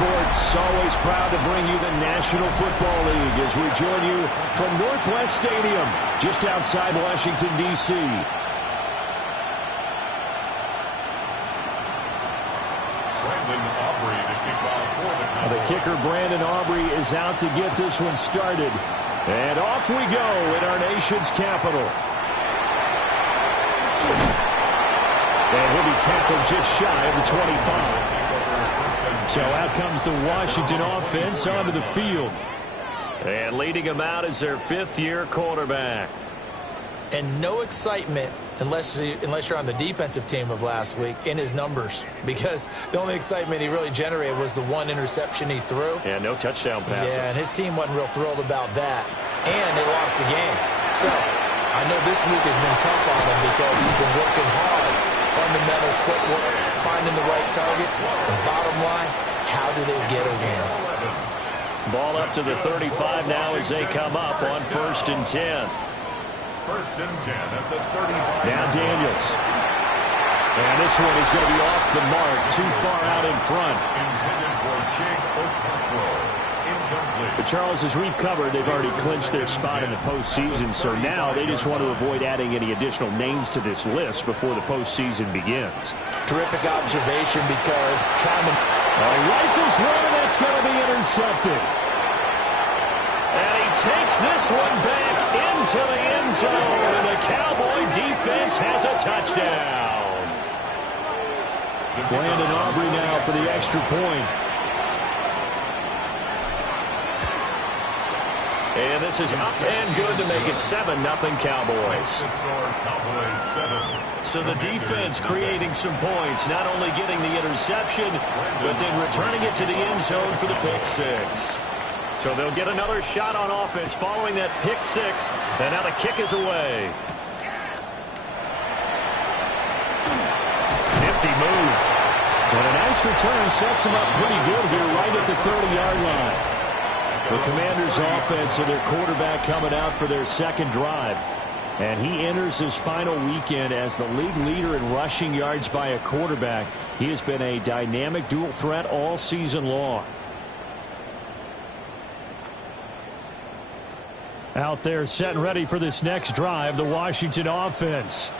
Sports, always proud to bring you the National Football League as we join you from Northwest Stadium, just outside Washington, D.C. The kicker, Brandon Aubrey, is out to get this one started. And off we go in our nation's capital. And he'll be tackled just shy of the 25. So out comes the Washington offense onto the field. And leading them out is their fifth-year quarterback. And no excitement unless you're on the defensive team of last week in his numbers, because the only excitement he really generated was the one interception he threw. And no touchdown passes. Yeah, and his team wasn't real thrilled about that. And they lost the game. So I know this week has been tough on him because he's been working hard. Fundamentals, footwork, finding the right targets. And bottom line, how do they get a win? Ball up to the 35 now as they come up on 1st and 10. 1st and 10 at the 35. Now Daniels. And this one is going to be off the mark, too far out in front. Intended for Jake Okonkwo. Incomplete. But Charles, as we've covered, they've already clinched their spot in the postseason, so now they just want to avoid adding any additional names to this list before the postseason begins. Terrific observation, because trying to... He rifles one, and that's going to be intercepted. And he takes this one back into the end zone, and the Cowboy defense has a touchdown. Brandon Aubrey now for the extra point. And this is up and good to make it 7-0 Cowboys. So the defense creating some points, not only getting the interception, but then returning it to the end zone for the pick six. So they'll get another shot on offense following that pick six, and now the kick is away. Nifty move. And a nice return sets him up pretty good here right at the 30-yard line. The Commanders' offense and their quarterback coming out for their second drive. And he enters his final weekend as the league leader in rushing yards by a quarterback. He has been a dynamic dual threat all season long. Out there set and ready for this next drive, the Washington offense.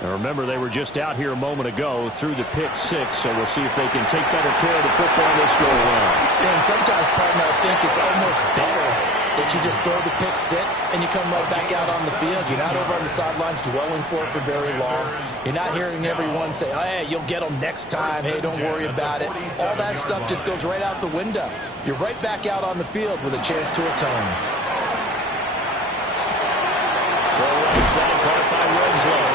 Now remember, they were just out here a moment ago through the pick six, so we'll see if they can take better care of the football this go around. And sometimes, partner, I think it's almost better that you just throw the pick six and you come right back out on the field. You're not over on the sidelines dwelling for it for very long. You're not hearing everyone say, hey, you'll get them next time. Hey, don't worry about it. All that stuff just goes right out the window. You're right back out on the field with a chance to atone. Throw right side caught by Winslow.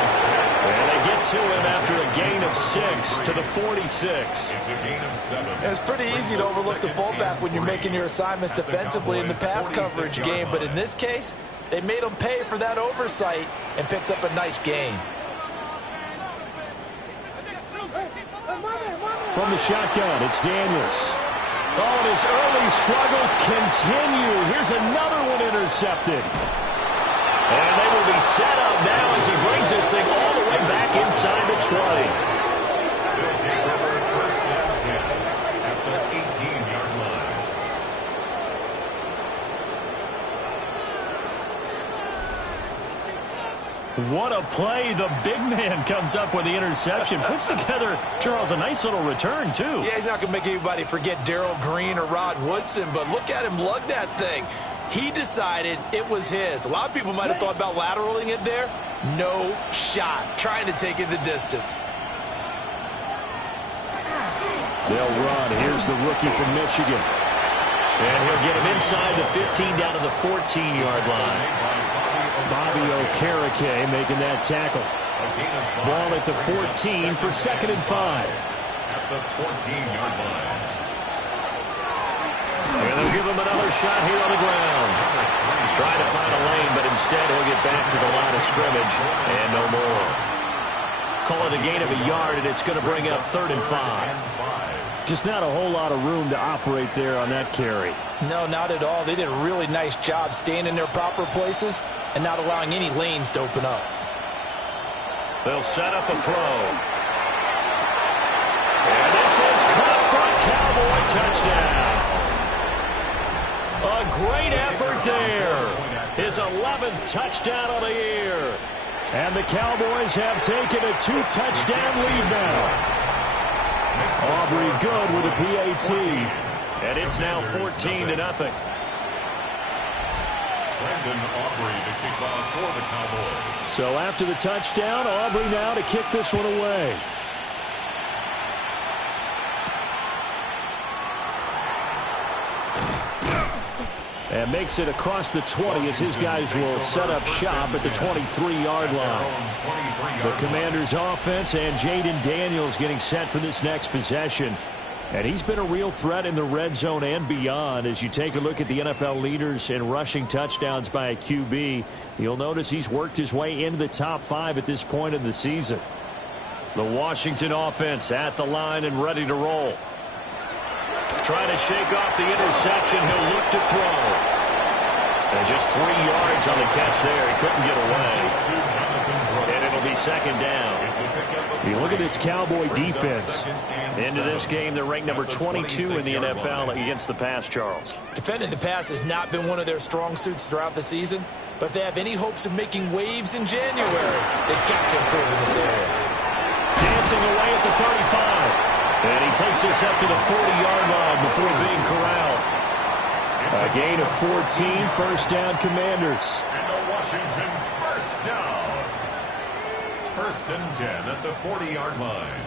And they get to him after a gain of 6 to the 46. It's a gain of 7. It's pretty easy to overlook the fullback when you're making your assignments defensively in the pass coverage game, but in this case, they made him pay for that oversight and picks up a nice gain. From the shotgun, it's Daniels. Oh, and his early struggles continue. Here's another one intercepted. And they will be set up now as he brings this thing all the way back inside the 20. They'll take over 1st and 10 at the 18-yard line. What a play. The big man comes up with the interception. Puts together, Charles, a nice little return, too. Yeah, he's not going to make anybody forget Darrell Green or Rod Woodson, but look at him lug that thing. He decided it was his. A lot of people might have thought about lateraling it there. No shot. Trying to take it the distance. They'll run. Here's the rookie from Michigan. And he'll get him inside the 15 down to the 14-yard line. Bobby Okereke making that tackle. Ball at the 14 for 2nd and 5. At the 14-yard line. And they'll give him another shot here on the ground. Trying to find a lane, but instead he'll get back to the line of scrimmage and no more. Call it a gain of a yard, and it's going to bring up 3rd and 5. Just not a whole lot of room to operate there on that carry. No, not at all. They did a really nice job staying in their proper places and not allowing any lanes to open up. They'll set up a throw. And this is caught for a Cowboy Cowboy touchdown. A great effort there. His 11th touchdown of the year. And the Cowboys have taken a 2-touchdown lead now. Aubrey good with a PAT. And it's now 14-0. Brandon Aubrey to kick off for the Cowboys. So after the touchdown, Aubrey now to kick this one away. And makes it across the 20 as his guys will set up shop at the 23-yard line. The Commanders' offense and Jaden Daniels getting set for this next possession. And he's been a real threat in the red zone and beyond. As you take a look at the NFL leaders in rushing touchdowns by a QB, you'll notice he's worked his way into the top 5 at this point in the season. The Washington offense at the line and ready to roll. Trying to shake off the interception. He'll look to throw. And just 3 yards on the catch there. He couldn't get away. And it'll be second down. You look at this Cowboy defense. Into this game, they're ranked number 22 in the NFL against the pass, Charles. Defending the pass has not been one of their strong suits throughout the season, but they have any hopes of making waves in January. They've got to improve in this area. Dancing away at the 35. And he takes this up to the 40-yard line before being corralled. A gain of 14, first down Commanders. And the Washington first down. First and 10 at the 40-yard line.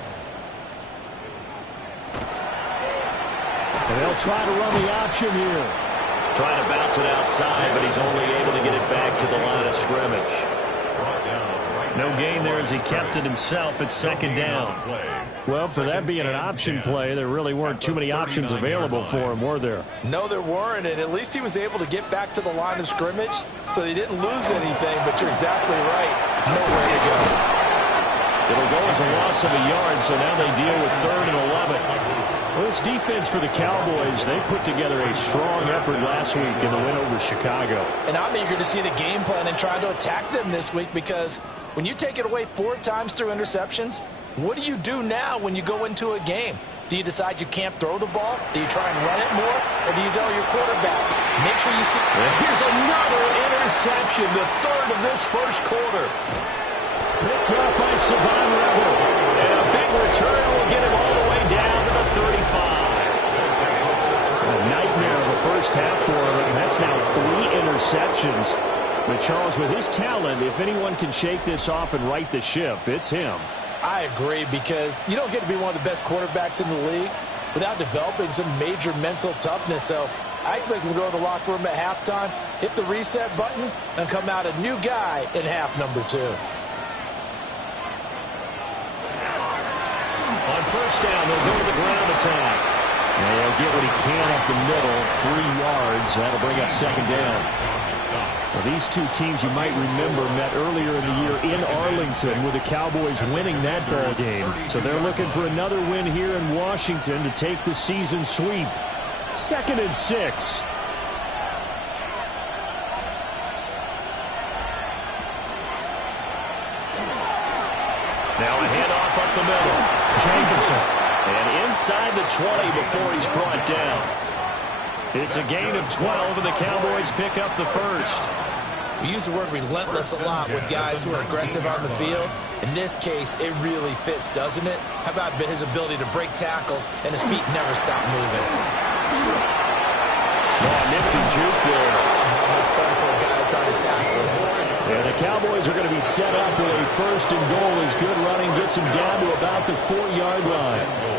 And they'll try to run the option here. Trying to bounce it outside, but he's only able to get it back to the line of scrimmage. No gain there as he kept it himself at second down. Well, for that being an option play, there really weren't too many options available for him, were there? No, there weren't, and at least he was able to get back to the line of scrimmage, so he didn't lose anything, but you're exactly right. Nowhere to go. It'll go as a loss of a yard, so now they deal with 3rd and 11. Well, this defense for the Cowboys, they put together a strong effort last week in the win over Chicago. And I'm eager to see the game plan and try to attack them this week, because when you take it away 4 times through interceptions, what do you do now when you go into a game? Do you decide you can't throw the ball? Do you try and run it more? Or do you tell your quarterback, make sure you see... And here's another interception, the 3rd of this first quarter. Picked up by Savon Rebel. And a big return will get him all the way down to the 35. A nightmare of a first half for him, and that's now 3 interceptions. But Charles, with his talent, if anyone can shake this off and right the ship, it's him. I agree, because you don't get to be one of the best quarterbacks in the league without developing some major mental toughness. So I expect him to go to the locker room at halftime, hit the reset button, and come out a new guy in half number 2. On first down, they'll go to the ground attack. And he'll get what he can up the middle, 3 yards. That'll bring up second down. Well, these two teams you might remember met earlier in the year in Arlington with the Cowboys winning that ball game. So they're looking for another win here in Washington to take the season sweep. 2nd and 6. Now a handoff up the middle. Jenkinson. And inside the 20 before he's brought down. It's a gain of 12, and the Cowboys pick up the first. We use the word relentless a lot with guys who are aggressive on the field. In this case, it really fits, doesn't it? How about his ability to break tackles and his feet never stop moving? Oh, nifty juke there. Not much fun for a guy trying to tackle him. And the Cowboys are going to be set up with a first and goal as good running gets him down to about the 4-yard line.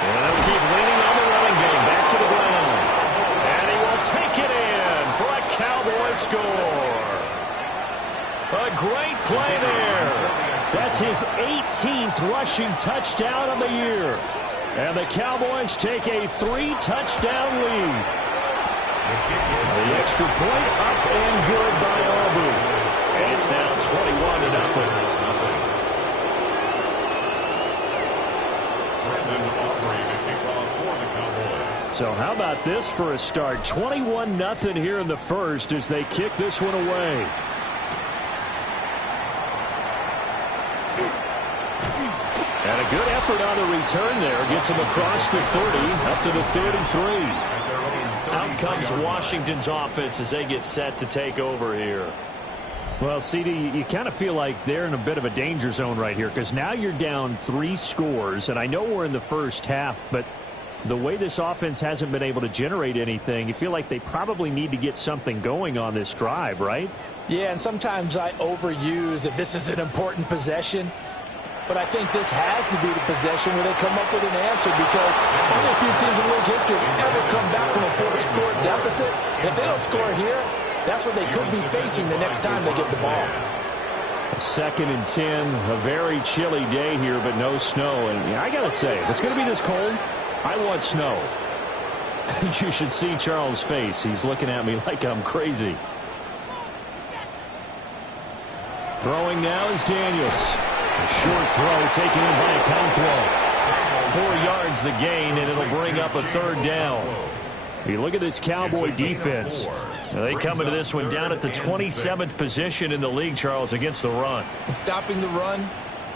And they'll keep leaning on the running game. Back to the ground. And he will take it in for a Cowboy score. A great play there. That's his 18th rushing touchdown of the year. And the Cowboys take a 3-touchdown lead. The extra point up and good by Aubrey. And it's now 21-0. So how about this for a start? 21-0 here in the first as they kick this one away. And a good effort on the return there. Gets him across the 30, up to the 33. Out comes Washington's offense as they get set to take over here. Well, CD, you kind of feel like they're in a bit of a danger zone right here because now you're down 3 scores, and I know we're in the first half, but the way this offense hasn't been able to generate anything, you feel like they probably need to get something going on this drive, right? Yeah, and sometimes I overuse that this is an important possession, but I think this has to be the possession where they come up with an answer because only a few teams in league history have ever come back from a 4-score deficit. If they don't score here, that's what they could be facing the next time they get the ball. 2nd and 10, a very chilly day here, but no snow. And I got to say, if it's going to be this cold, I want snow. You should see Charles' face. He's looking at me like I'm crazy. Throwing now is Daniels. A short throw taken in by Okonkwo. 4 yards the gain, and it'll bring up a 3rd down. You look at this Cowboy defense. Now they come into this one down at the 27th position in the league, Charles, against the run. And stopping the run,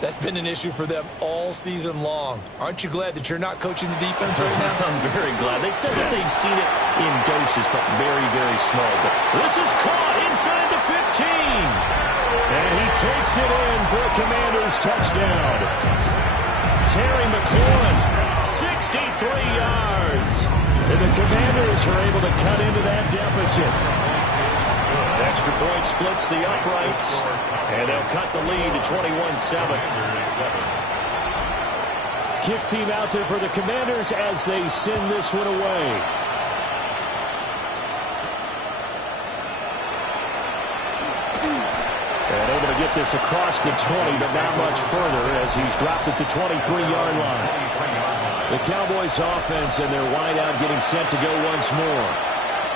that's been an issue for them all season long. Aren't you glad that you're not coaching the defense right now? I'm very glad. They said that they've seen it in doses, but very, very small. But this is caught inside the 15. And he takes it in for a Commanders touchdown. Terry McLaurin, 63 yards. And the Commanders are able to cut into that deficit. Extra point splits the uprights, and they'll cut the lead to 21-7. Kick team out there for the Commanders as they send this one away. And able to get this across the 20, but not much further as he's dropped at the 23-yard line. The Cowboys offense and their wideout getting set to go once more.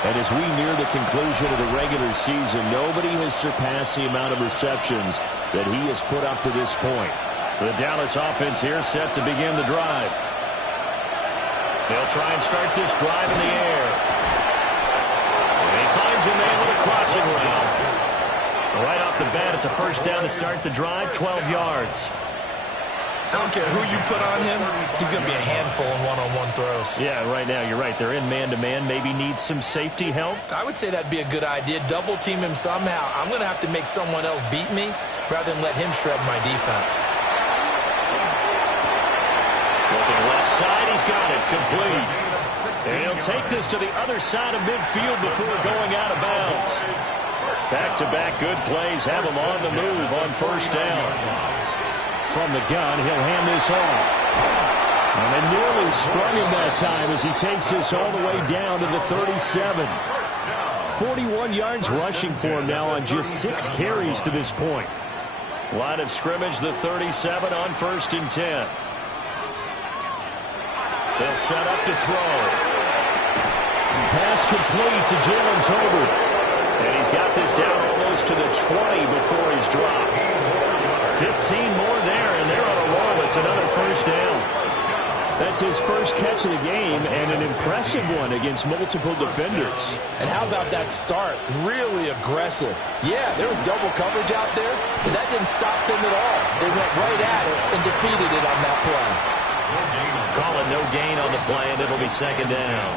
And as we near the conclusion of the regular season, nobody has surpassed the amount of receptions that he has put up to this point. The Dallas offense here set to begin the drive. They'll try and start this drive in the air. And he finds a man with a crossing route. Right off the bat, it's a 1st down to start the drive, 12 yards. I don't care who you put on him, he's going to be a handful in one-on-one throws. Yeah, right now, you're right. They're in man-to-man. Maybe needs some safety help. I would say that'd be a good idea. Double team him somehow. I'm going to have to make someone else beat me rather than let him shred my defense. Looking left side, he's got it. Complete. And he'll take this to the other side of midfield before going out of bounds. Back-to-back good plays have him on the move on 1st down. From the gun, he'll hand this off. And they nearly sprung him that time as he takes this all the way down to the 37. 41 yards rushing for him now on just 6 carries to this point. Line of scrimmage, the 37 on 1st and 10. They'll set up to throw. Pass complete to Jalen Tolbert. And he's got this down almost to the 20 before he's dropped. 15 more there, and they're on a roll. It's another 1st down. That's his first catch of the game, and an impressive one against multiple defenders. And how about that start? Really aggressive. Yeah, there was double coverage out there, but that didn't stop them at all. They went right at it and defeated it on that play. Calling no gain on the play, and it'll be 2nd down.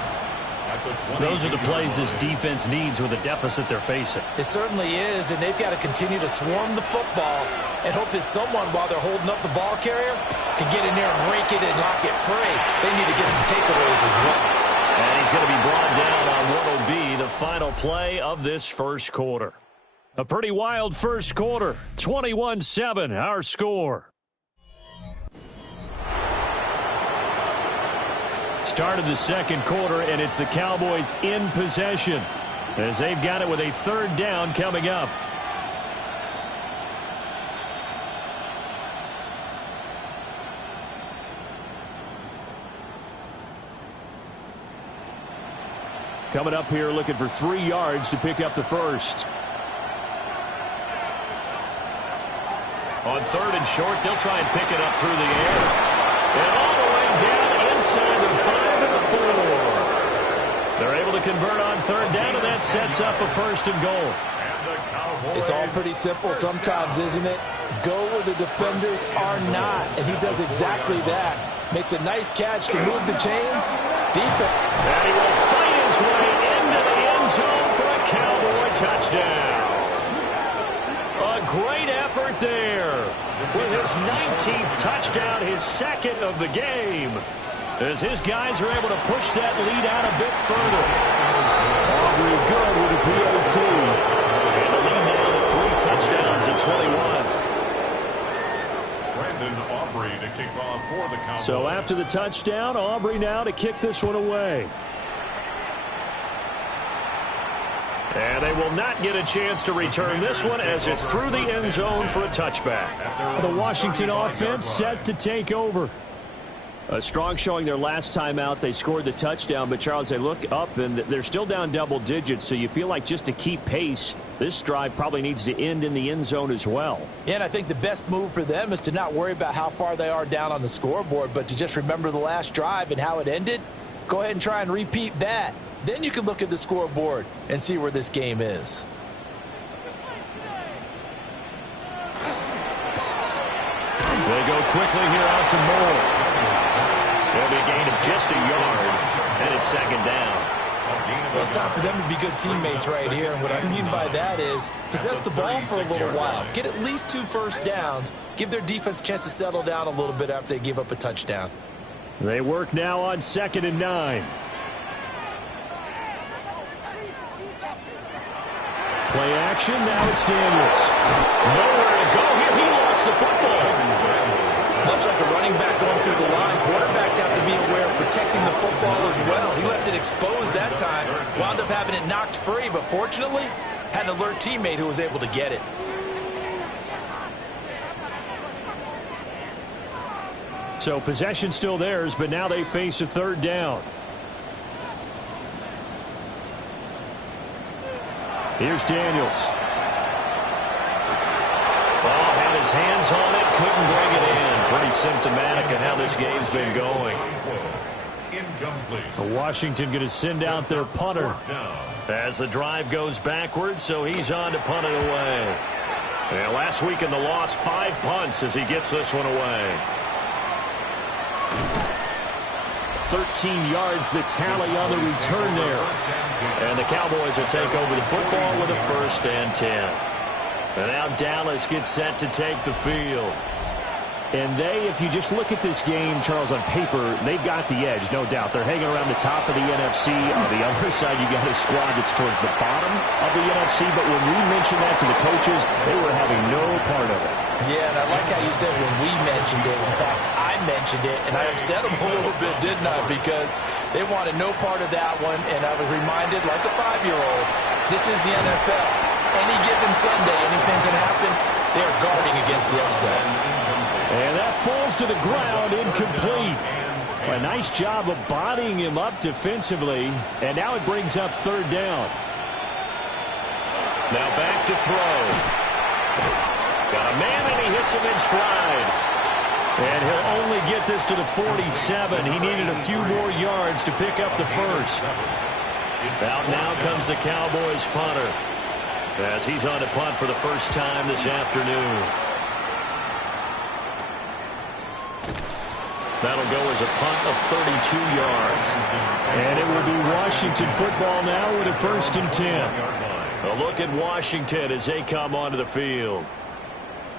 Those are the plays this defense needs with the deficit they're facing. It certainly is, and they've got to continue to swarm the football and hope that someone, while they're holding up the ball carrier, can get in there and rake it and knock it free. They need to get some takeaways as well. And he's going to be brought down on what will be the final play of this 1st quarter. A pretty wild 1st quarter. 21-7, our score. Started the 2nd quarter, and it's the Cowboys in possession as they've got it with a 3rd down coming up. Coming up here looking for 3 yards to pick up the 1st. On 3rd and short, they'll try and pick it up through the air. And all the way down inside the 5 and the 4. They're able to convert on 3rd down, and that sets up a 1st and goal. It's all pretty simple sometimes, isn't it? Go where the defenders are not, and he does exactly that. Makes a nice catch to move the chains. Defense. And he will fight his way into the end zone for a Cowboy touchdown. A great effort there with his 19th touchdown, his second of the game, as his guys are able to push that lead out a bit further. Aubrey good with a PAT. And the lead now to 3 touchdowns at 21. Aubrey to kick off for the Cowboys. So after the touchdown, Aubrey now to kick this one away. And they will not get a chance to return this one as it's through the end zone for a touchback. The Washington offense set to take over. A strong showing their last time out. They scored the touchdown, but Charles, they look up and they're still down double digits, so you feel like just to keep pace, this drive probably needs to end in the end zone as well. Yeah, and I think the best move for them is to not worry about how far they are down on the scoreboard, but to just remember the last drive and how it ended. Go ahead and try and repeat that. Then you can look at the scoreboard and see where this game is. They go quickly here out to Moore. It'll be a gain of just a yard, and it's second down. Well, it's time for them to be good teammates right here, and what I mean by that is possess the ball for a little while, get at least 2 first downs, give their defense a chance to settle down a little bit after they give up a touchdown. They work now on 2nd and 9. Play action, now it's Daniels. Nowhere to go here, he lost the football. Much like a running back going through the line, quarterbacks have to be aware of protecting the football as well. He left it exposed that time, wound up having it knocked free, but fortunately, had an alert teammate who was able to get it. So possession still theirs, but now they face a 3rd down. Here's Daniels. Oh, had his hands on it, couldn't bring it in. Pretty symptomatic of how this game's been going. Washington going to send out their punter as the drive goes backwards, so he's on to punt it away. And last week in the loss, 5 punts as he gets this one away. 13 yards the tally on the return there. And the Cowboys will take over the football with a 1st and 10. And now Dallas gets set to take the field. And they, if you just look at this game, Charles, on paper, they've got the edge, no doubt. They're hanging around the top of the NFC. On the other side, you got a squad that's towards the bottom of the NFC. But when we mentioned that to the coaches, they were having no part of it. Yeah, and I like how you said when we mentioned it. In fact, I mentioned it, and I upset them a little bit, didn't I? Because they wanted no part of that one, and I was reminded, like a 5-year-old, this is the NFL. Any given Sunday, anything can happen. They're guarding against the upset. And that falls to the ground, incomplete. A nice job of bodying him up defensively, and now it brings up 3rd down. Now back to throw. Got a man, and he hits him in stride. And he'll only get this to the 47. He needed a few more yards to pick up the 1st. Out now comes the Cowboys punter, as he's on to punt for the first time this afternoon. That'll go as a punt of 32 yards. And it will be Washington football now with a 1st and 10. A look at Washington as they come onto the field.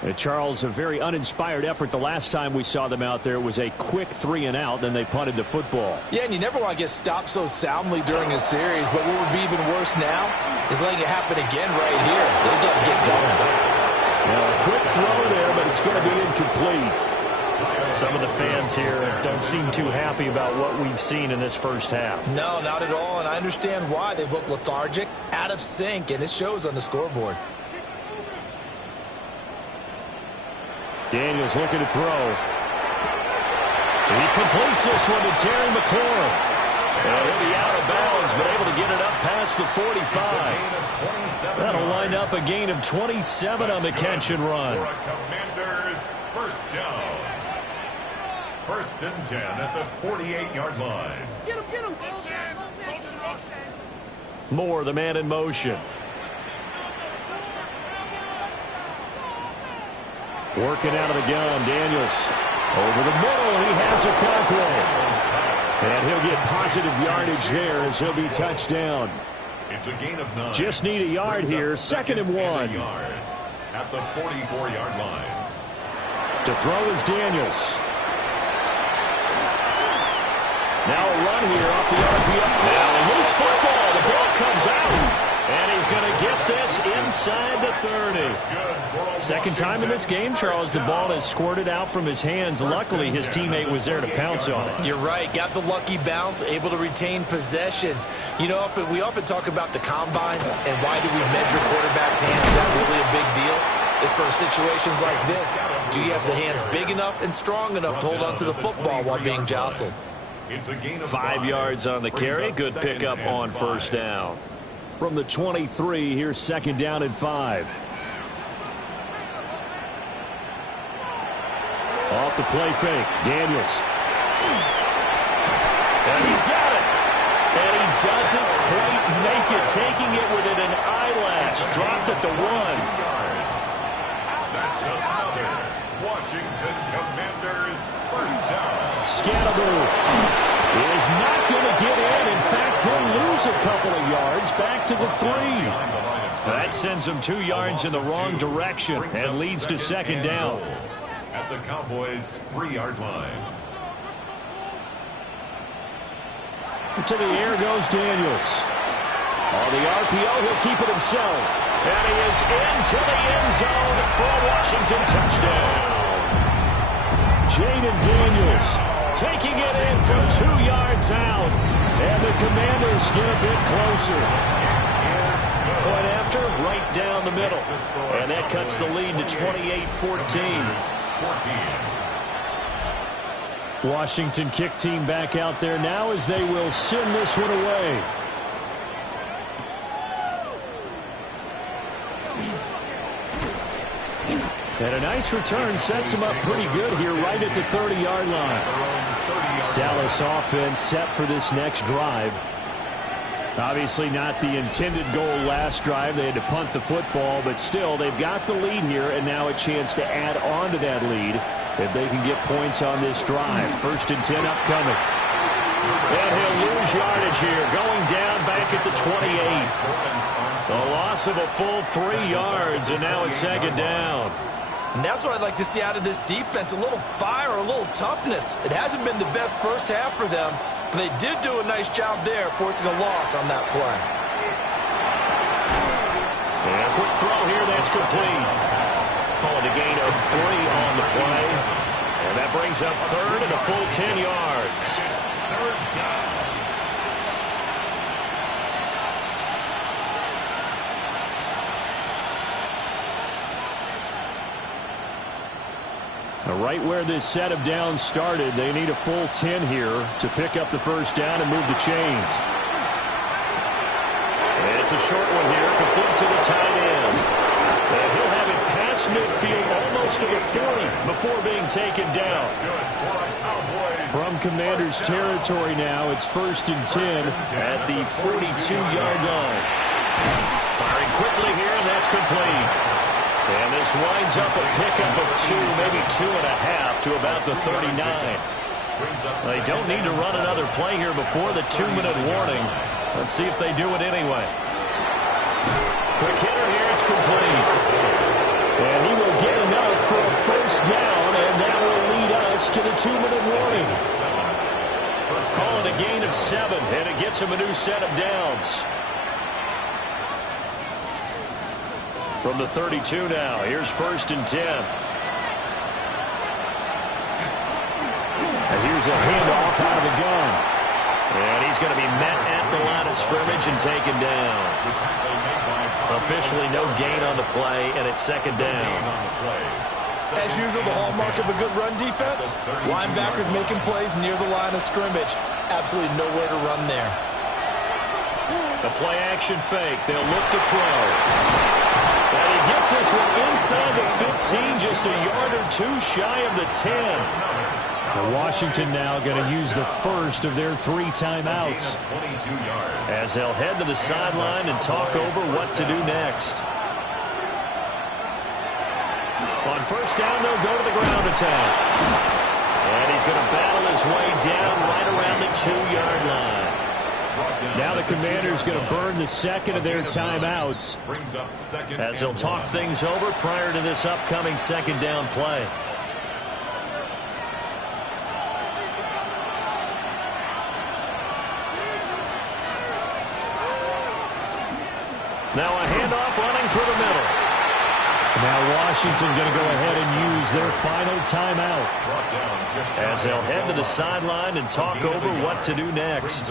And Charles, a very uninspired effort the last time we saw them out there. It was a quick 3 and out, then they punted the football. Yeah, and you never want to get stopped so soundly during a series, but what would be even worse now is letting it happen again right here. They've got to get going. Now, a quick throw there, but it's going to be incomplete. Some of the fans here don't seem too happy about what we've seen in this first half. No, not at all, and I understand why. They've looked lethargic, out of sync, and it shows on the scoreboard. Daniels looking to throw. He completes this one to Terry McLaurin. And he'll be out of bounds, but able to get it up past the 45. That'll wind up a gain of 27 on the catch and run. Commanders, 1st down. 1st and 10 at the 48-yard line. Get him, get him. Moore, the man in motion. Working out of the gun, Daniels. Over the middle, he has a Conquay. And he'll get positive yardage there as he'll be touched down. It's a gain of 9. Just need a yard here. Second and 1. At the 44-yard line. To throw is Daniels. Now a run here off the RPO. Now loose football. The ball comes out. And he's going to get this inside the 30. Second time in this game, Charles, the ball has squirted out from his hands. Luckily, his teammate was there to pounce on it. You're right. Got the lucky bounce, able to retain possession. You know, we often talk about the combine and why do we measure quarterbacks' hands. Is that really a big deal? It's for situations like this. Do you have the hands big enough and strong enough to hold on to the football while being jostled? 5 yards on the carry. Good pickup on first down. From the 23, here's second down and 5. Off the play fake, Daniels. And he's got it. And he doesn't quite make it, taking it within an eyelash. Dropped at the 1. That's another Washington Commanders first down. Scatterbo is not going to get in. In fact, he'll lose a couple of yards back to the 3. That sends him 2 yards in the wrong direction and leads to second down. At the Cowboys' 3-yard line. To the air goes Daniels. On the RPO, he'll keep it himself. And he is into the end zone for a Washington touchdown. Jaden Daniels taking it in from 2 yards out. And the Commanders get a bit closer. Point after, right down the middle. And that cuts the lead to 28-14. Washington kick team back out there now as they will send this one away. And a nice return sets him up pretty good here right at the 30-yard line. Dallas offense set for this next drive. Obviously not the intended goal last drive. They had to punt the football, but still they've got the lead here and now a chance to add on to that lead if they can get points on this drive. First and 10 upcoming. And he'll lose yardage here, going down back at the 28. A loss of a full 3 yards, and now it's second down. And that's what I'd like to see out of this defense, a little fire, a little toughness. It hasn't been the best first half for them, but they did do a nice job there, forcing a loss on that play. And a quick throw here, that's complete. Calling a gain of 3 on the play. And that brings up third and a full 10 yards. Third down. Right where this set of downs started, they need a full 10 here to pick up the first down and move the chains. And it's a short one here, complete to the tight end. And he'll have it past midfield almost to the 40 before being taken down. From Commanders territory now, it's first and 10 at the 42-yard line. Firing quickly here, and that's complete. And this winds up a pickup of 2, maybe 2.5 to about the 39. They don't need to run another play here before the 2-minute warning. Let's see if they do it anyway. Quick hitter here, it's complete. And he will get enough for a first down, and that will lead us to the 2-minute warning. Call it a gain of 7, and it gets him a new set of downs. From the 32 now, here's first and 10. And here's a handoff out of the gun. And he's going to be met at the line of scrimmage and taken down. Officially no gain on the play, and it's second down. As usual, the hallmark of a good run defense, linebackers making plays near the line of scrimmage. Absolutely nowhere to run there. The play action fake. They'll look to throw. And he gets this one inside the 15, just a yard or 2 shy of the 10. Washington now going to use the first of their 3 timeouts as they'll head to the sideline and talk over what to do next. On on first down, they'll go to the ground attack. And he's going to battle his way down right around the 2-yard line. Now the Commanders going to burn the second of their timeouts as they'll talk things over prior to this upcoming second down play. Now a handoff running through the middle. Now Washington going to go ahead and use their final timeout as they'll head to the sideline and talk over what to do next.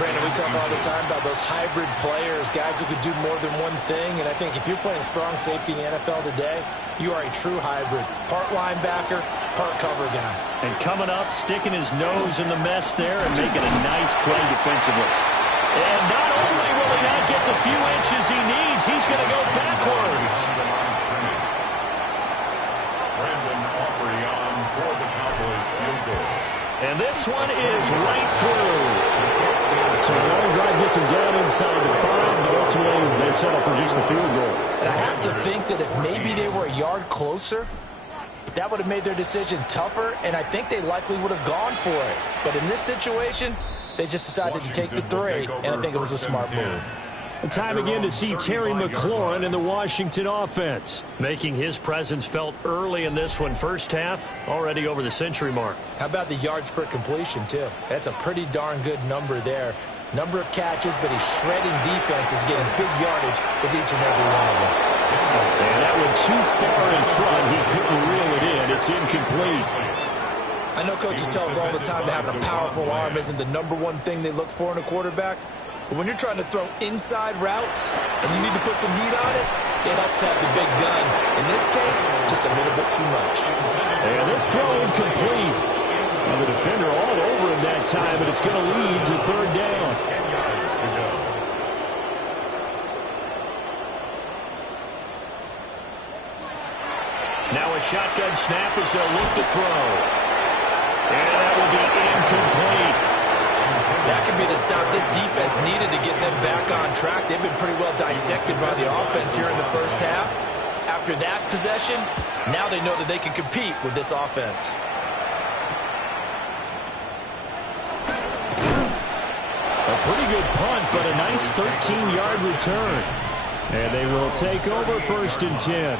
Brandon, we talk all the time about those hybrid players, guys who could do more than one thing. And I think if you're playing strong safety in the NFL today, you are a true hybrid. Part linebacker, part cover guy. And coming up, sticking his nose in the mess there and making a nice play defensively. And not only will he not get the few inches he needs, he's going to go backwards. And this one is right through. So a long drive gets him down inside the 5, but ultimately they settle for just the field goal. And I have to think that if maybe they were a yard closer, that would have made their decision tougher, and I think they likely would have gone for it. But in this situation, they just decided to take the 3, and I think it was a smart move. Time again to see Terry McLaurin in the Washington offense, making his presence felt early in this one. First half, already over the century mark. How about the yards per completion, too? That's a pretty darn good number there. Number of catches, but he's shredding defenses, getting big yardage with each and every one of them. And that one too far in front. He couldn't reel it in. It's incomplete. I know coaches tell us all the time that having a powerful arm isn't the number one thing they look for in a quarterback. But when you're trying to throw inside routes and you need to put some heat on it, it helps have the big gun. In this case, just a little bit too much. And this throw incomplete. Now the defender all over him that time, but it's going to lead to third down. 10 yards to go. Now a shotgun snap as they'll look to throw. And that will be incomplete. That could be the stop this defense needed to get them back on track. They've been pretty well dissected by the offense here in the first half. After that possession, now they know that they can compete with this offense. A pretty good punt, but a nice 13-yard return. And they will take over 1st and 10.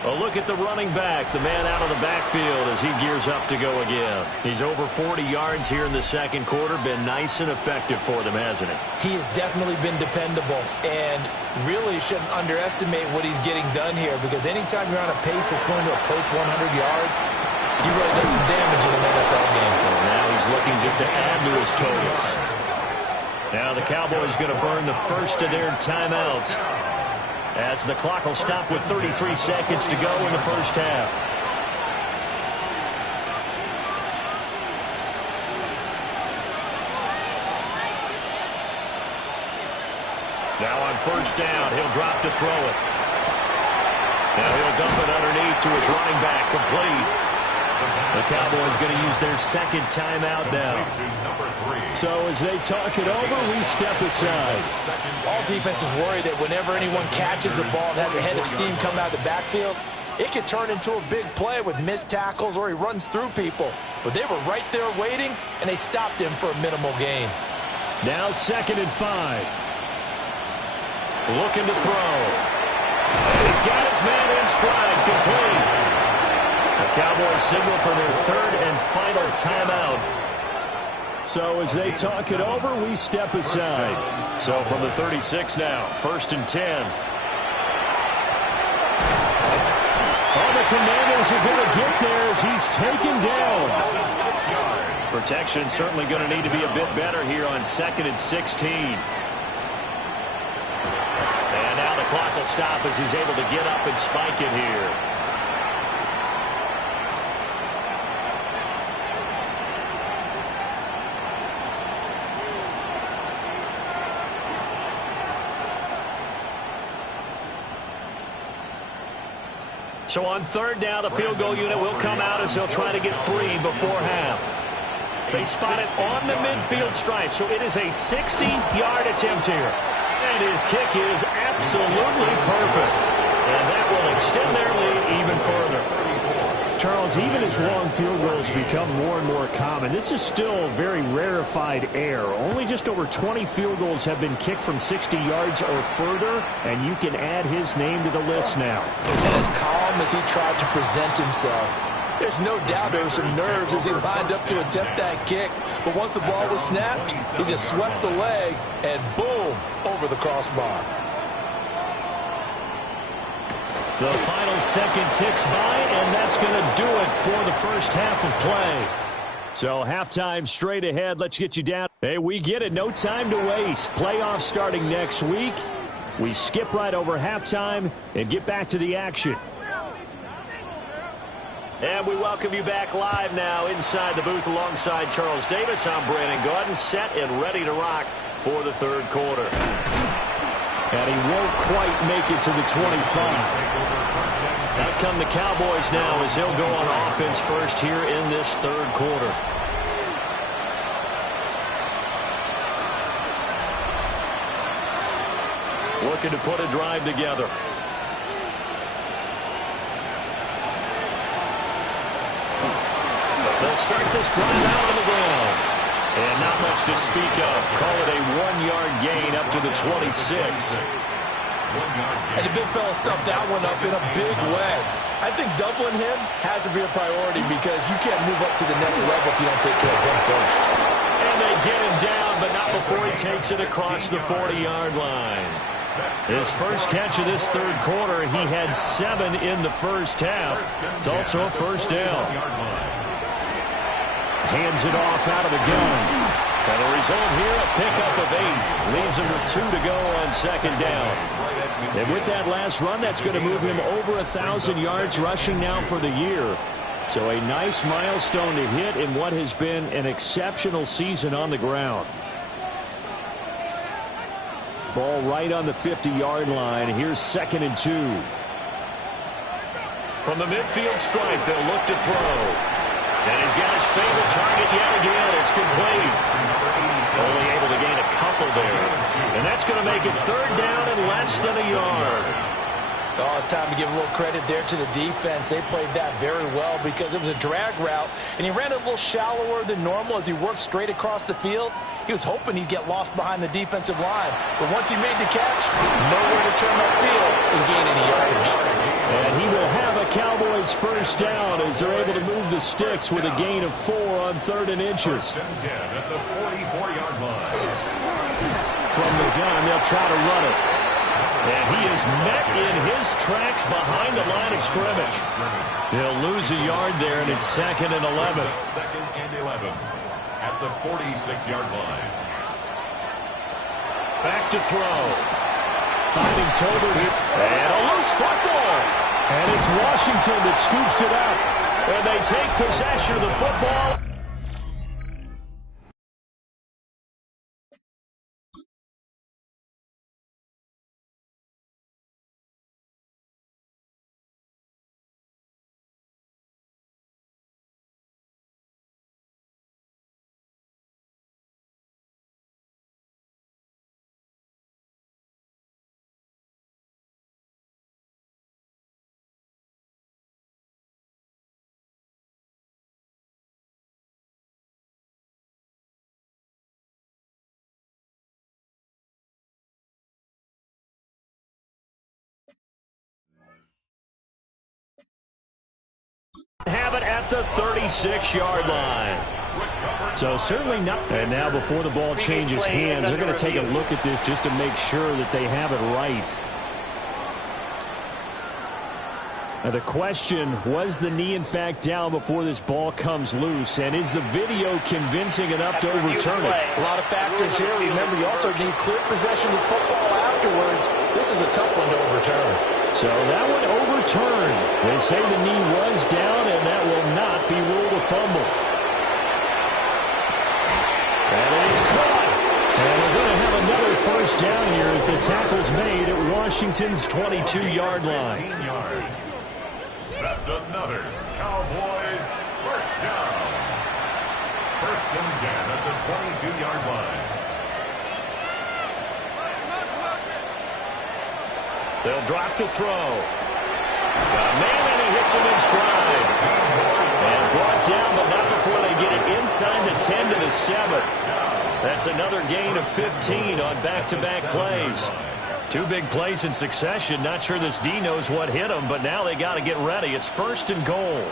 A look at the running back, the man out of the backfield as he gears up to go again. He's over 40 yards here in the second quarter. Been nice and effective for them, hasn't he? He has definitely been dependable, and really shouldn't underestimate what he's getting done here, because anytime you're on a pace that's going to approach 100 yards, you've really done some damage in an NFL game. Well, now he's looking just to add to his totals. Now the Cowboys going to burn the first of their timeouts, as the clock will stop with 33 seconds to go in the first half. Now on first down, he'll drop to throw it. Now he'll dump it underneath to his running back, complete. The Cowboys going to use their second timeout now. So as they talk it over, we step aside. All defenses worry that whenever anyone catches the ball and has a head of steam coming out of the backfield, it could turn into a big play with missed tackles or he runs through people. But they were right there waiting, and they stopped him for a minimal gain. Now 2nd and 5. Looking to throw. He's got his man in stride, complete. The Cowboys signal for their 3rd and final timeout. So as they talk it over, we step aside. So from the 36 now, 1st and 10. Oh, the Commanders are going to get there as he's taken down. Protection certainly going to need to be a bit better here on 2nd and 16. And now the clock will stop as he's able to get up and spike it here. So on 3rd down, the field goal unit will come out as they'll try to get 3 before half. They spot it on the midfield stripe, so it is a 60-yard attempt here. And his kick is absolutely perfect. And that will extend their lead even further. Charles, even as long field goals become more and more common, this is still very rarefied air. Only just over 20 field goals have been kicked from 60 yards or further, and you can add his name to the list now. And as calm as he tried to present himself, there's no doubt there was some nerves as he lined up to attempt that kick. But once the ball was snapped, he just swept the leg and boom, over the crossbar. The final second ticks by, and that's going to do it for the first half of play. So halftime straight ahead. Let's get you down. Hey, we get it. No time to waste. Playoffs starting next week. We skip right over halftime and get back to the action. And we welcome you back live now inside the booth alongside Charles Davis. I'm Brandon Gaudin, set and ready to rock for the third quarter. And he won't quite make it to the 25. Out come the Cowboys now as they'll go on offense first here in this third quarter. Looking to put a drive together. They'll start this drive out on the ground. And not much to speak of. Call it a 1-yard gain up to the 26. And the big fella stuffed that one up in a big way. I think doubling him has to be a priority because you can't move up to the next level if you don't take care of him first. And they get him down, but not before he takes it across the 40-yard line. His first catch of this third quarter, he had 7 in the first half. It's also a first down. Hands it off out of the gun. And the result here, a pickup of 8. Leaves him with 2 to go on second down. And with that last run, that's going to move him over 1,000 yards rushing now for the year. So a nice milestone to hit in what has been an exceptional season on the ground. Ball right on the 50-yard line. Here's 2nd and 2. From the midfield stripe, they'll look to throw. And he's got his favorite target yet again. It's complete. Only able to gain a couple there. And that's going to make it third down and less than a yard. Oh, it's time to give a little credit there to the defense. They played that very well because it was a drag route, and he ran a little shallower than normal as he worked straight across the field. He was hoping he'd get lost behind the defensive line. But once he made the catch, nowhere to turn upfield and gain any yardage. And he will have a Cowboys first down as they're able to move the sticks with a gain of 4 on 3rd and inches. At the 44-yard line. From the gun, they'll try to run it. And he is met in his tracks behind the line of scrimmage. They'll lose a yard there, and it's 2nd and 11. 2nd and 11 at the 46-yard line. Back to throw. Finding Tobin. And a loose football. And it's Washington that scoops it up. And they take possession of the football. Have it at the 36-yard line. So certainly not. And now before the ball changes hands, they're going to take a look at this just to make sure that they have it right. Now the question, was the knee in fact down before this ball comes loose? And is the video convincing enough to overturn it? A lot of factors here. Remember, you also need clear possession of football afterwards. This is a tough one to overturn. So that one overturned. They say the knee was down, and that will not be ruled a fumble. And it is caught. And we're going to have another first down here as the tackle's made at Washington's 22-yard line. 18 yards. That's another Cowboys first down. 1st and 10 at the 22-yard line. They'll drop to throw. Got a man in gets him in stride. And brought down, but not before they get it inside the 10 to the 7. That's another gain of 15 on back-to-back plays. 2 big plays in succession. Not sure this D knows what hit him, but now they got to get ready. It's 1st and goal.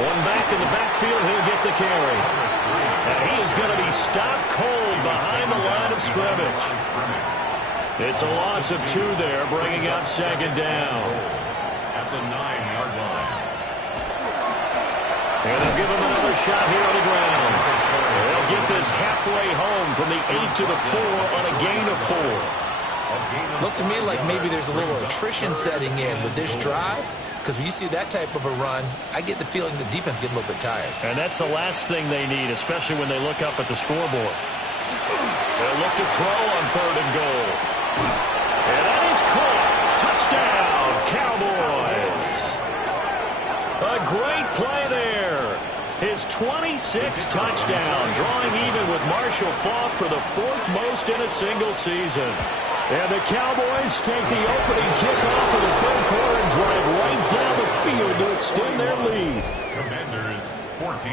One back in the backfield, he'll get the carry. And he is going to be stopped cold behind the line of scrimmage. It's a loss of 2 there, bringing up 2nd down. At the 9-yard line. And they'll give him another shot here on the ground. They'll get this halfway home from the 8 to the 4 on a gain of 4. Looks to me like maybe there's a little attrition setting in with this drive. Because when you see that type of a run, I get the feeling the defense getting a little bit tired. And that's the last thing they need, especially when they look up at the scoreboard. They'll look to throw on 3rd and goal. And that is caught. Touchdown, Cowboys. A great play there. His 26th touchdown, drawing even with Marshall Faulk for the 4th most in a single season. And the Cowboys take the opening kickoff of the 3rd quarter and drive right down the field to extend their lead. Commanders 14.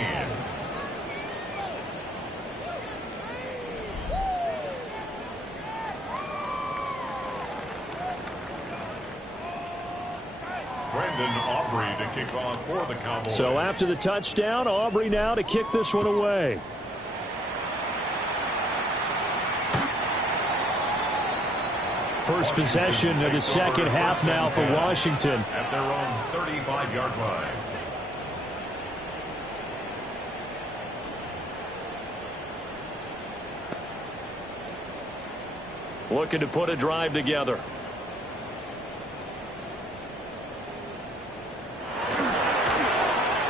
Brandon Aubrey to kick off for the Cowboys. So after the touchdown, Aubrey now to kick this one away. First possession of the second half now for Washington. At their own 35-yard line. Looking to put a drive together.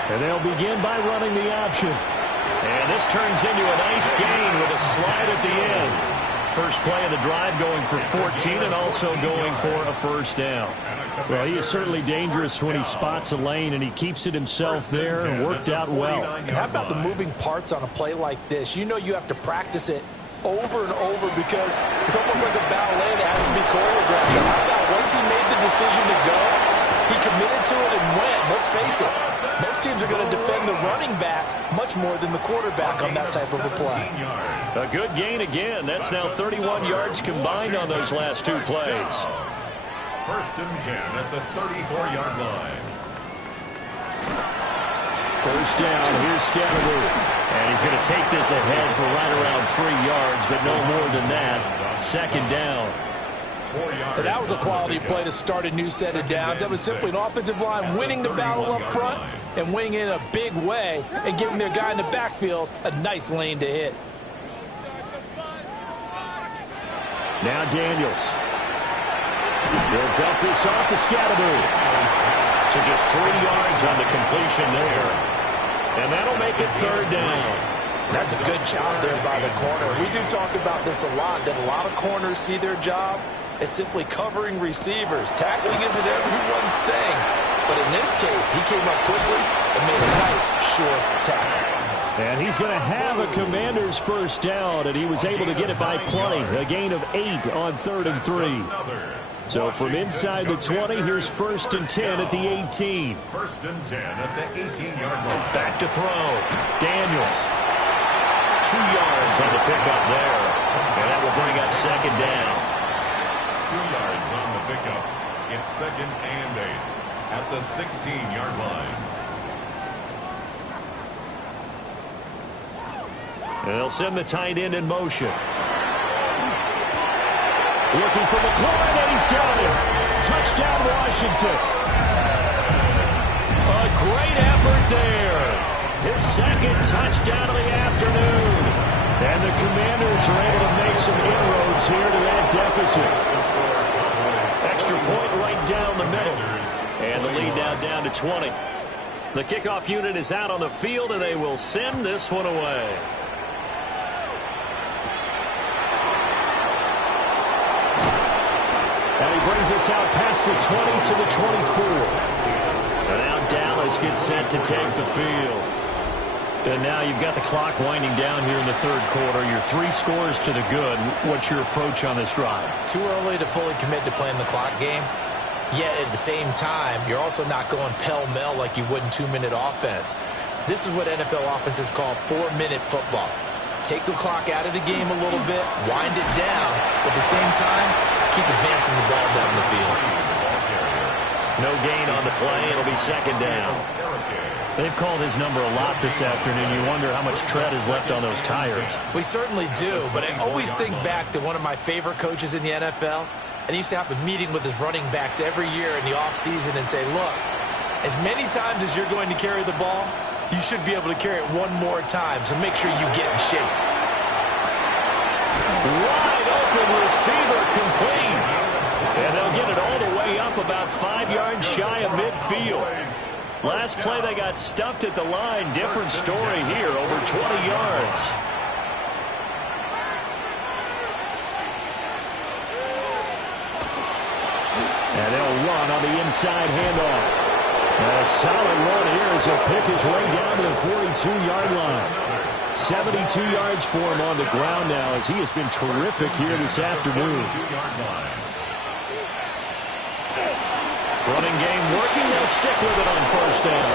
And they'll begin by running the option. And this turns into a nice gain with a slide at the end. First play of the drive going for 14 and also going for a 1st down. Well, he is certainly dangerous when he spots a lane, and he keeps it himself there and worked out well. And how about the moving parts on a play like this? You know you have to practice it over and over because it's almost like a ballet that has to be choreographed. But how about once he made the decision to go, he committed to it and went. Let's face it, most teams are going to defend the running back much more than the quarterback on that type of a play. A good gain again. That's now 31 yards combined on those last 2 plays. 1st and 10 at the 34-yard line. 1st down, here's Scatteroo. And he's going to take this ahead for right around 3 yards, but no more than that. 2nd down. But that was a quality play to start a new set of downs. That was simply an offensive line winning the battle up front and winning in a big way and giving their guy in the backfield a nice lane to hit. Now Daniels. He'll dump this off to Scatteroo. So just 3 yards on the completion there. And that'll make it 3rd down. That's a good job there by the corner. We do talk about this a lot, that a lot of corners see their job as simply covering receivers. Tackling isn't everyone's thing. But in this case, he came up quickly and made a nice, short tackle. And he's going to have a Commander's 1st down, and he was able to get it by plenty. A gain of 8 on 3rd and 3. So from inside the 20, here's 1st and 10 at the 18. 1st and 10 at the 18-yard line. Back to throw. Daniels. 2 yards on the pickup there. And that will bring up 2nd down. 2 yards on the pickup. It's 2nd and 8 at the 16-yard line. And they'll send the tight end in motion. Looking for McLaurin, and he's got him. Touchdown, Washington. A great effort there. His 2nd touchdown of the afternoon. And the Commanders are able to make some inroads here to that deficit. Extra point right down the middle. And the lead now down to 20. The kickoff unit is out on the field, and they will send this one away. And he brings us out past the 20 to the 24. And now Dallas gets set to take the field. And now you've got the clock winding down here in the 3rd quarter. You're 3 scores to the good. What's your approach on this drive? Too early to fully commit to playing the clock game. Yet at the same time, you're also not going pell-mell like you would in 2-minute offense. This is what NFL offenses call 4-minute football. Take the clock out of the game a little bit, wind it down, but at the same time, keep advancing the ball down the field. No gain on the play. It'll be second down. They've called his number a lot this afternoon. You wonder how much tread is left on those tires. We certainly do, but I always think back to one of my favorite coaches in the NFL, and he used to have a meeting with his running backs every year in the offseason and say, look, as many times as you're going to carry the ball, you should be able to carry it one more time, so make sure you get in shape. Wide open receiver complete. And they'll get it all the way up about 5 yards shy of midfield. Last play they got stuffed at the line. Different story here, over 20 yards. And they'll run on the inside handoff. A solid run here as he'll pick his way down to the 42-yard line. 72 yards for him on the ground now as he has been terrific here this afternoon. Running game working. They'll stick with it on first down.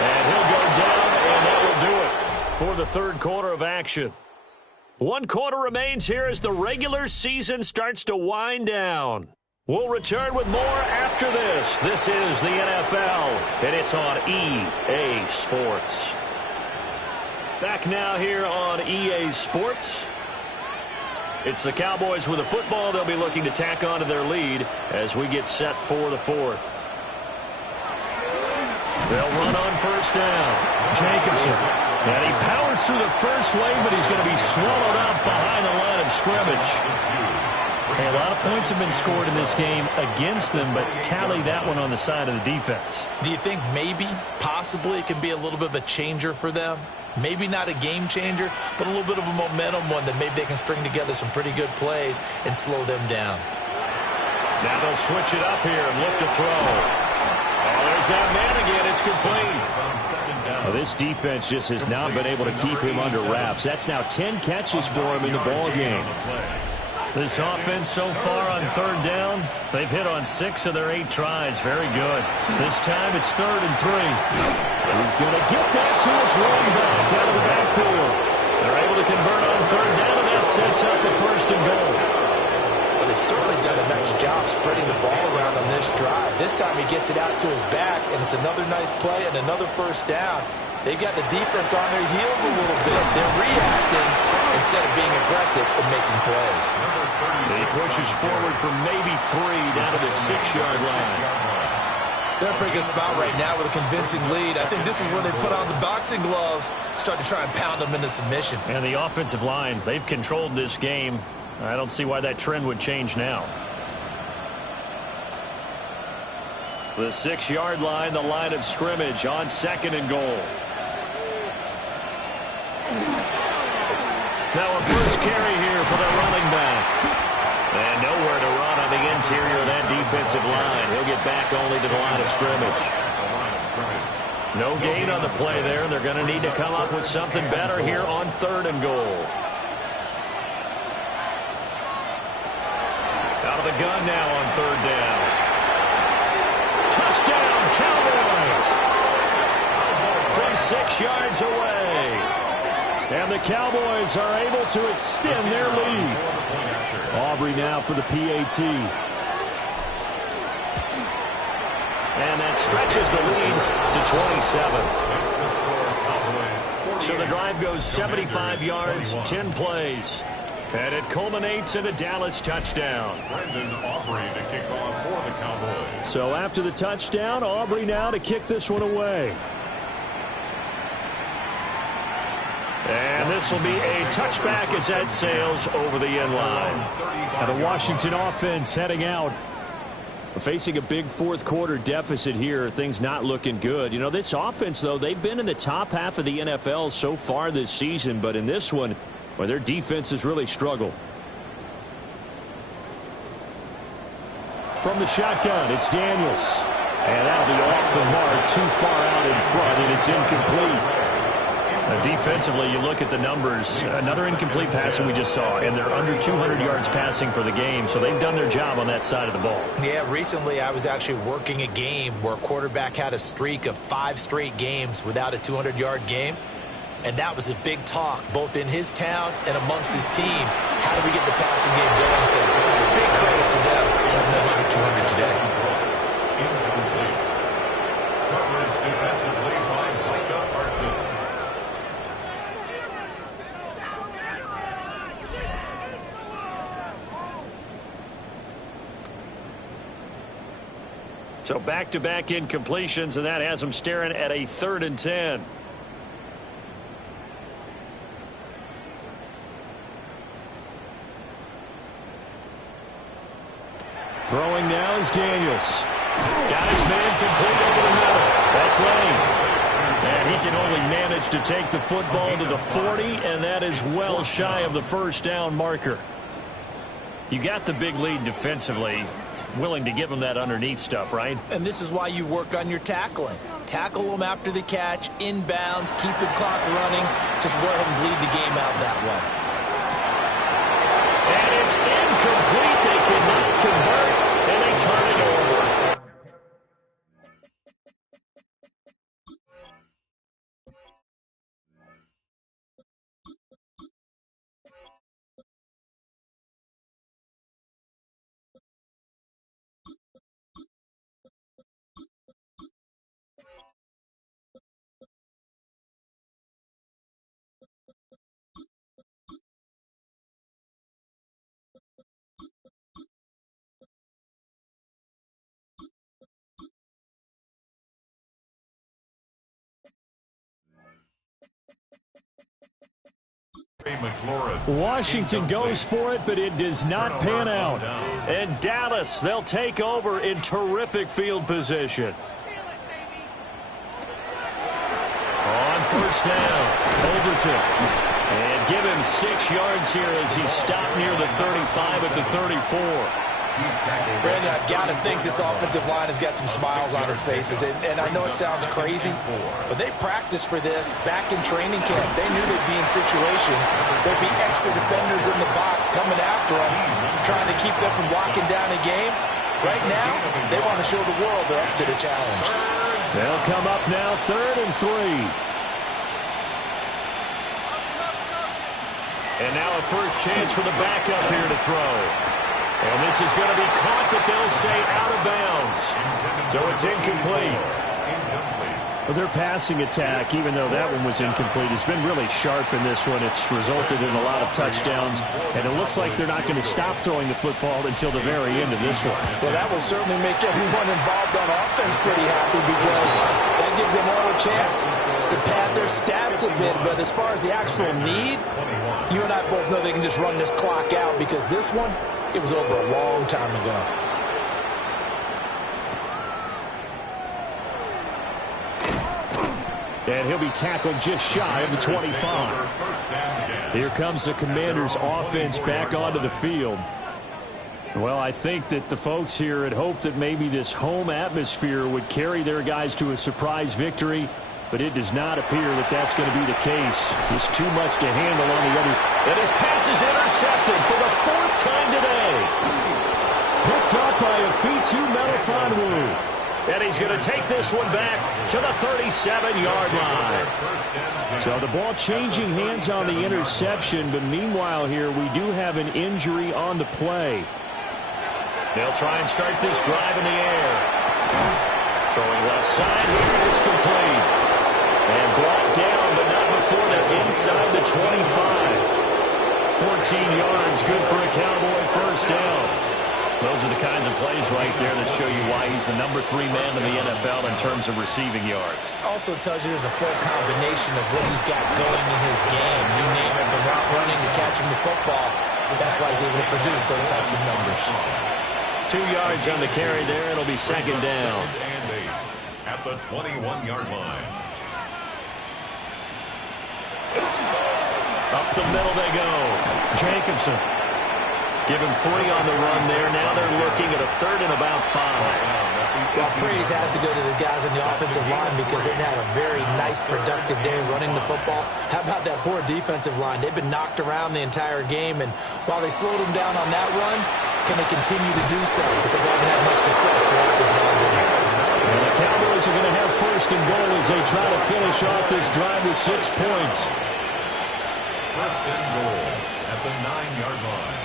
And he'll go down, and that will do it for the third quarter of action. 1 quarter remains here as the regular season starts to wind down. We'll return with more after this. This is the NFL, and it's on EA Sports. Back now here on EA Sports. It's the Cowboys with a football. They'll be looking to tack on to their lead as we get set for the fourth. They'll run on first down. Jacobson. And he powers through the first wave, but he's going to be swallowed up behind the line of scrimmage. Hey, a lot of points have been scored in this game against them, but tally that one on the side of the defense. Do you think maybe, possibly, it can be a little bit of a changer for them? Maybe not a game changer, but a little bit of a momentum one that maybe they can string together some pretty good plays and slow them down. Now they'll switch it up here and look to throw. Oh, there's that man again. It's complete. Well, this defense just has not been able to keep him under wraps. That's now 10 catches for him in the ball game. This offense so far on third down, they've hit on 6 of their 8 tries. Very good. This time it's 3rd and 3. He's going to get that to his running back out of the backfield. They're able to convert on third down, and that sets up the 1st and goal. Well, they've certainly done a nice job spreading the ball around on this drive. This time he gets it out to his back, and it's another nice play and another 1st down. They've got the defense on their heels a little bit. They're reacting instead of being aggressive and making plays. He pushes forward for maybe 3 down to the 6-yard line. They're in a pretty good spot right now with a convincing lead. I think this is where they put on the boxing gloves, start to try and pound them into submission. And the offensive line, they've controlled this game. I don't see why that trend would change now. The 6-yard line, the line of scrimmage on 2nd and goal. Now a first carry here for the running back. And nowhere to run on the interior of that defensive line. He'll get back only to the line of scrimmage. No gain on the play there. They're going to need to come up with something better here on 3rd and goal. Out of the gun now on 3rd down. Touchdown, Cowboys! From 6 yards away. And the Cowboys are able to extend their lead. Aubrey now for the PAT. And that stretches the lead to 27. So the drive goes 75 yards, 10 plays. And it culminates in a Dallas touchdown. So after the touchdown, Aubrey now to kick this one away. And this will be a touchback as that sails over the end line. Now the Washington offense heading out. Facing a big 4th quarter deficit here. Things not looking good. You know, this offense, though, they've been in the top half of the NFL so far this season. But in this one, well, their defense has really struggled. From the shotgun, it's Daniels. And that'll be off the mark, too far out in front, and it's incomplete. Defensively, you look at the numbers. Another incomplete pass that we just saw, and they're under 200 yards passing for the game, so they've done their job on that side of the ball. Yeah, recently I was actually working a game where a quarterback had a streak of 5 straight games without a 200-yard game, and that was a big talk, both in his town and amongst his team. How do we get the passing game going? So big credit to them holding them under 200 today. Incomplete. Coverage defensively by Micah Parsons. So back-to-back incompletions, and that has them staring at a 3rd and 10. Throwing now is Daniels. Got his man complete over the middle. That's Lane. And he can only manage to take the football to the 40, and that is well shy of the first down marker. You got the big lead defensively. Willing to give them that underneath stuff, right? And this is why you work on your tackling. Tackle them after the catch, inbounds, keep the clock running. Just go ahead and bleed the game out that way. And it's incomplete. They cannot convert, and they turn it over. Washington goes for it, but it does not pan out. And Dallas, they'll take over in terrific field position. On first down, Overton. And give him 6 yards here as he stopped near the 35 at the 34. Brandon, I've got to think this offensive line has got some smiles on his faces. And I know it sounds crazy, but they practiced for this back in training camp. They knew they'd be in situations. There'd be extra defenders in the box coming after them, trying to keep them from locking down a game. Right now, they want to show the world they're up to the challenge. They'll come up now 3rd and 3. And now a first chance for the backup here to throw. And this is going to be caught, but they'll say out of bounds. So it's incomplete. Well, their passing attack, even though that one was incomplete, has been really sharp in this one. It's resulted in a lot of touchdowns, and it looks like they're not going to stop throwing the football until the very end of this one. Well, that will certainly make everyone involved on offense pretty happy because that gives them all a chance to pad their stats a bit. But as far as the actual need, you and I both know they can just run this clock out because this one, it was over a long time ago. And he'll be tackled just shy of the 25. Here comes the Commanders' offense back onto the field. Well, I think that the folks here had hoped that maybe this home atmosphere would carry their guys to a surprise victory, but it does not appear that that's going to be the case. Just too much to handle on the other. And his pass is intercepted for the 4th time today. Picked up by Afitu Melifonwu. And he's going to take this one back to the 37-yard line. So the ball changing hands on the interception, but meanwhile here we do have an injury on the play. They'll try and start this drive in the air. Throwing left side here, and it's complete. And brought down, but not before they're inside the 25. 14 yards, good for a Cowboy first down. Those are the kinds of plays right there that show you why he's the number 3 man in the NFL in terms of receiving yards. Also tells you there's a full combination of what he's got going in his game. You name it, from route running to catching the football. That's why he's able to produce those types of numbers. 2 yards on the carry there. It'll be second down. At the 21-yard line. Up the middle they go. Jacobson. Give him 3 on the run there. Now they're looking at a 3rd and about 5. Well, praise has to go to the guys on the offensive line because they've had a very nice, productive day running the football. How about that poor defensive line? They've been knocked around the entire game, and while they slowed them down on that run, can they continue to do so? Because they haven't had much success throughout this ball game. And the Cowboys are going to have first and goal as they try to finish off this drive with 6 points. First and goal at the 9-yard line.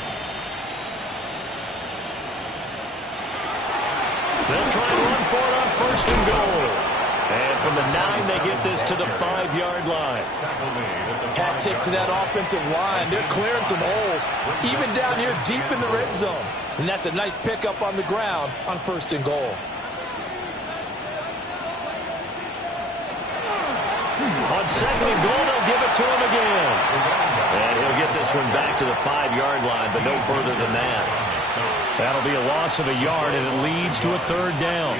They'll try and run for it on first and goal. And from the 9, they get this to the 5-yard line. Hat tip to that offensive line. They're clearing some holes, even down here deep in the red zone. And that's a nice pickup on the ground on first and goal. On second and goal, they'll give it to him again. And he'll get this one back to the 5-yard line, but no further than that. That'll be a loss of a yard, and it leads to a 3rd down.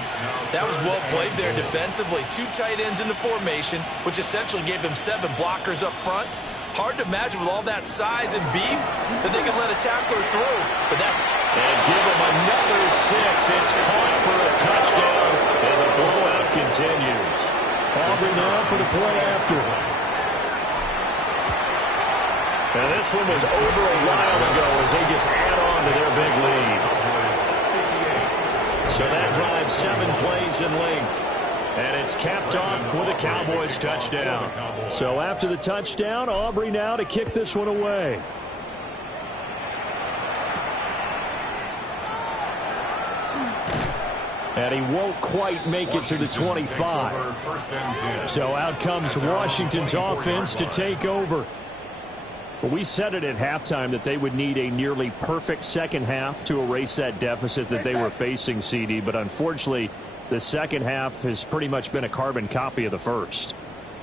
That was well played there defensively. 2 tight ends in the formation, which essentially gave them 7 blockers up front. Hard to imagine with all that size and beef that they could let a tackler through. But that's... And give them another 6. It's caught for a touchdown, and the blowout continues. Aubrey now for the play after. And this one was over a while ago as they just add on to their big lead. So that drives 7 plays in length. And it's capped off with a Cowboys touchdown. So after the touchdown, Aubrey now to kick this one away. And he won't quite make it to the 25. So out comes Washington's offense to take over. Well, we said it at halftime that they would need a nearly perfect second half to erase that deficit that they were facing, CD. But unfortunately, the second half has pretty much been a carbon copy of the first.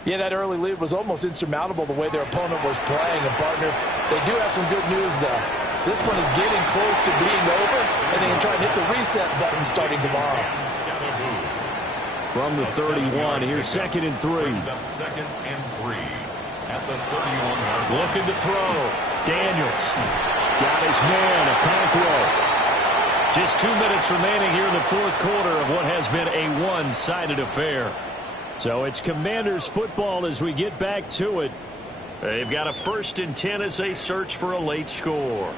Yeah, that early lead was almost insurmountable the way their opponent was playing. And, partner, they do have some good news, though. This one is getting close to being over, and they can try and hit the reset button starting tomorrow. From the 31, here's 2nd and 3. Second and 3 at the 31-yard line. Looking to throw. Daniels got his man, Okonkwo. Just 2 minutes remaining here in the 4th quarter of what has been a one-sided affair. So it's Commanders football as we get back to it. They've got a 1st and 10 as they search for a late score.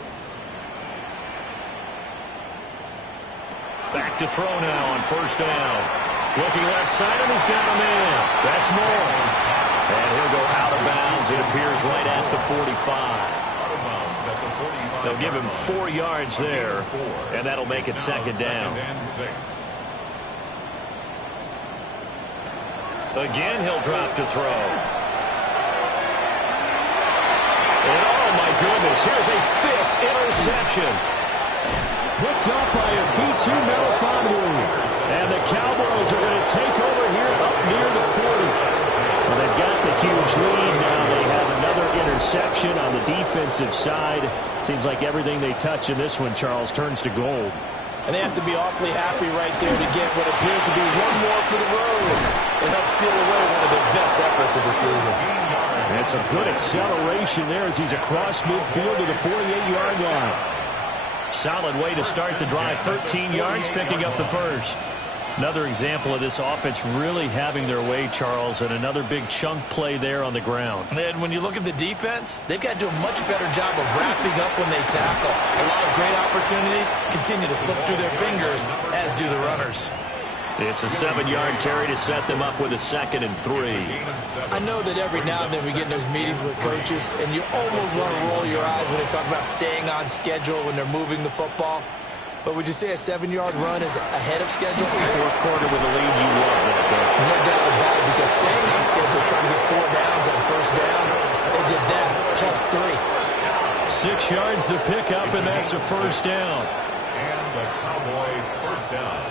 Back to throw now on 1st down. Looking left side, and he's got a man. That's Moore. And he'll go out of bounds. It appears right at the 45. They'll give him 4 yards there, and that'll make it 2nd down. Again, he'll drop to throw. And oh, my goodness, here's a 5th interception. Picked up by a Fitu Melifonwu. And the Cowboys are going to take over here up near the 40. Well, they've got the huge lead now. They have another interception on the defensive side. Seems like everything they touch in this one, Charles, turns to gold. And they have to be awfully happy right there to get what appears to be one more for the road and help seal away one of their best efforts of the season. And some good acceleration there as he's across midfield to the 48-yard line. Solid way to start the drive. 13 yards, picking up the first. Another example of this offense really having their way, Charles, and another big chunk play there on the ground. And when you look at the defense, they've got to do a much better job of wrapping up when they tackle. A lot of great opportunities continue to slip through their fingers, as do the runners. It's a 7-yard carry to set them up with a 2nd and 3. I know that every now and then we get in those meetings with coaches, and you almost want to roll your eyes when they talk about staying on schedule when they're moving the football. But would you say a 7-yard run is ahead of schedule? 4th quarter with a lead, you love that, don't you? No doubt about it, because staying on schedule, trying to get 4 downs on 1st down, they did that plus 3. 6 yards the pickup, and that's a 1st down. And the Cowboy 1st down.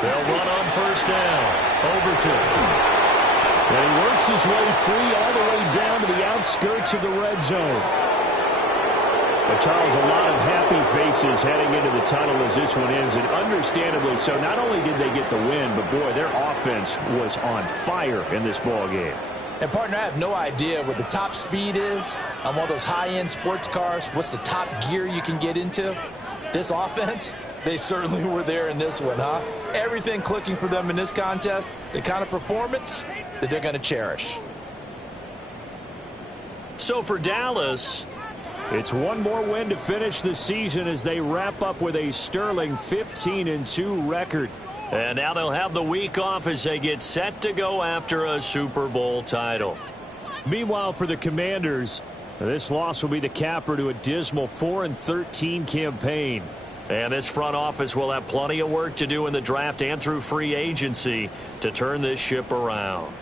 They'll run on 1st down. Overton. And he works his way free all the way down to the outskirts of the red zone. But, Charles, a lot of happy faces heading into the tunnel as this one ends, and understandably so. Not only did they get the win, but, boy, their offense was on fire in this ball game. And, partner, I have no idea what the top speed is on one of those high-end sports cars. What's the top gear you can get into? This offense, they certainly were there in this one, huh? Everything clicking for them in this contest, the kind of performance that they're going to cherish. So for Dallas, it's one more win to finish the season as they wrap up with a sterling 15-2 record. And now they'll have the week off as they get set to go after a Super Bowl title. Meanwhile, for the Commanders, this loss will be the capper to a dismal 4-13 campaign. And this front office will have plenty of work to do in the draft and through free agency to turn this ship around.